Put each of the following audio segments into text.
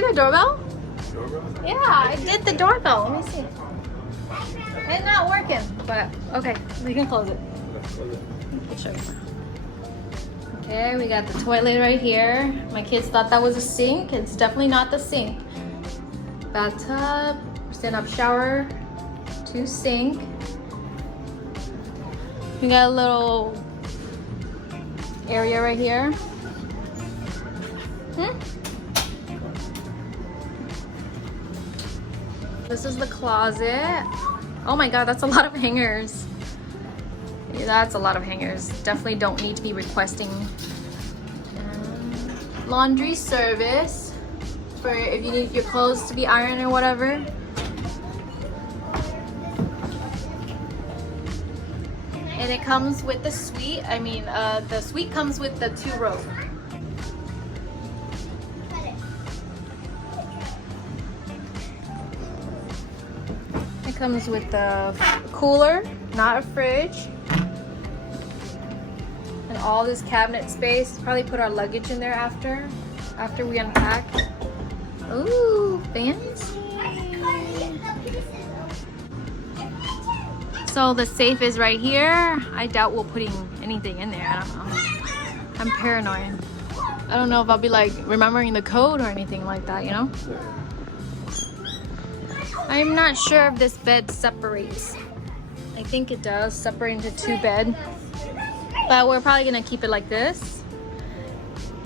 hear the doorbell? Doorbell? Yeah, I did the doorbell. Let me see. It's not working, but okay, we can close it. I'll show you. Okay, we got the toilet right here. My kids thought that was a sink. It's definitely not the sink. Bathtub, stand-up shower, 2 sink. We got a little area right here. This is the closet. Oh my god, that's a lot of hangers. Yeah, that's a lot of hangers. Definitely don't need to be requesting. Laundry service for if you need your clothes to be ironed or whatever. And it comes with the suite. I mean, the suite comes with the 2 rows. It comes with the cooler, not a fridge. And all this cabinet space. Probably put our luggage in there after we unpack. Ooh, fancy. So the safe is right here. I doubt we're putting anything in there. I don't know. I'm paranoid. I don't know if I'll be like remembering the code or anything like that, you know? I'm not sure if this bed separates. I think it does separate into 2 beds. But we're probably gonna keep it like this.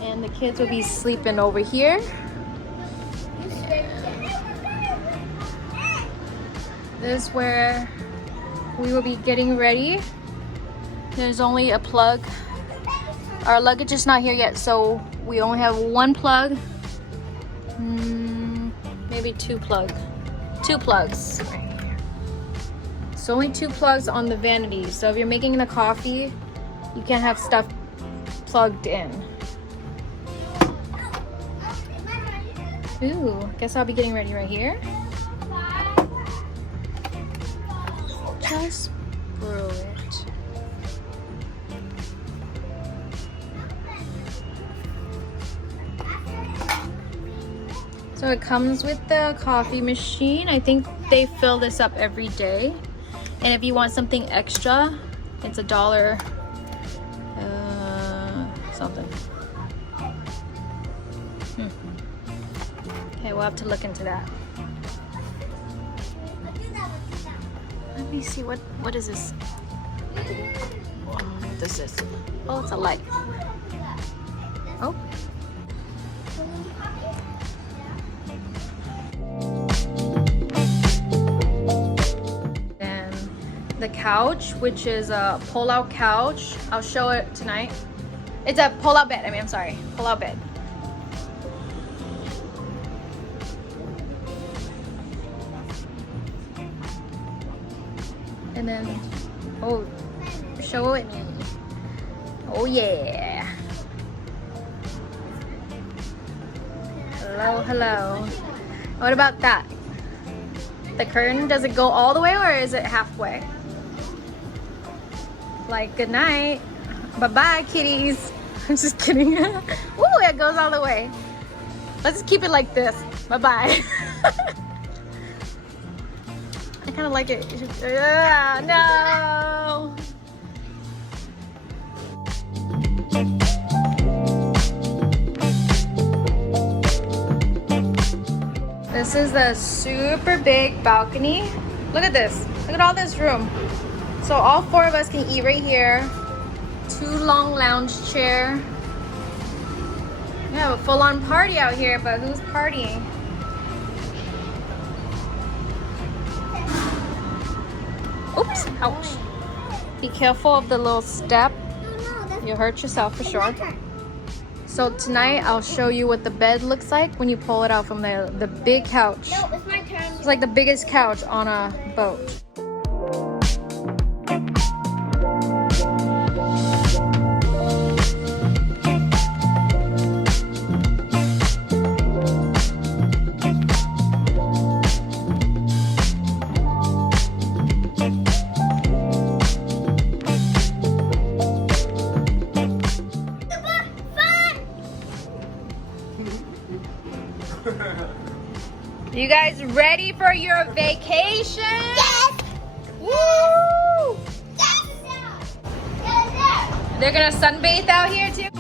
And the kids will be sleeping over here. This is where we will be getting ready. There's only a plug. Our luggage is not here yet, so we only have 1 plug. Maybe 2 plugs. 2 plugs. So only 2 plugs on the vanity. So if you're making the coffee, you can't have stuff plugged in. Ooh, guess I'll be getting ready right here. Just brew it. So it comes with the coffee machine. I think they fill this up every day. And if you want something extra, it's $1 something. Okay, we'll have to look into that. Let me see, what is this? What this is? Oh, it's a light. Oh. And the couch, which is a pull-out couch. I'll show it tonight. It's a pull-out bed. I'm sorry, pull-out bed. And then, oh, show it me. Oh yeah. Hello, hello. What about that? The curtain, does it go all the way or is it halfway? Like, good night. Bye-bye, kitties. I'm just kidding. Ooh, it goes all the way. Let's keep it like this. Bye-bye. I kind of like it. No. This is the super big balcony. Look at this. Look at all this room. So all 4 of us can eat right here. 2 long lounge chair. We have a full-on party out here, but who's partying? Oops, ouch. Be careful of the little step. You'll hurt yourself for sure. So tonight I'll show you what the bed looks like when you pull it out from the big couch. No, it's my turn. It's like the biggest couch on a boat. You guys ready for your vacation? Yes! Woo! Yes! They're gonna sunbathe out here too?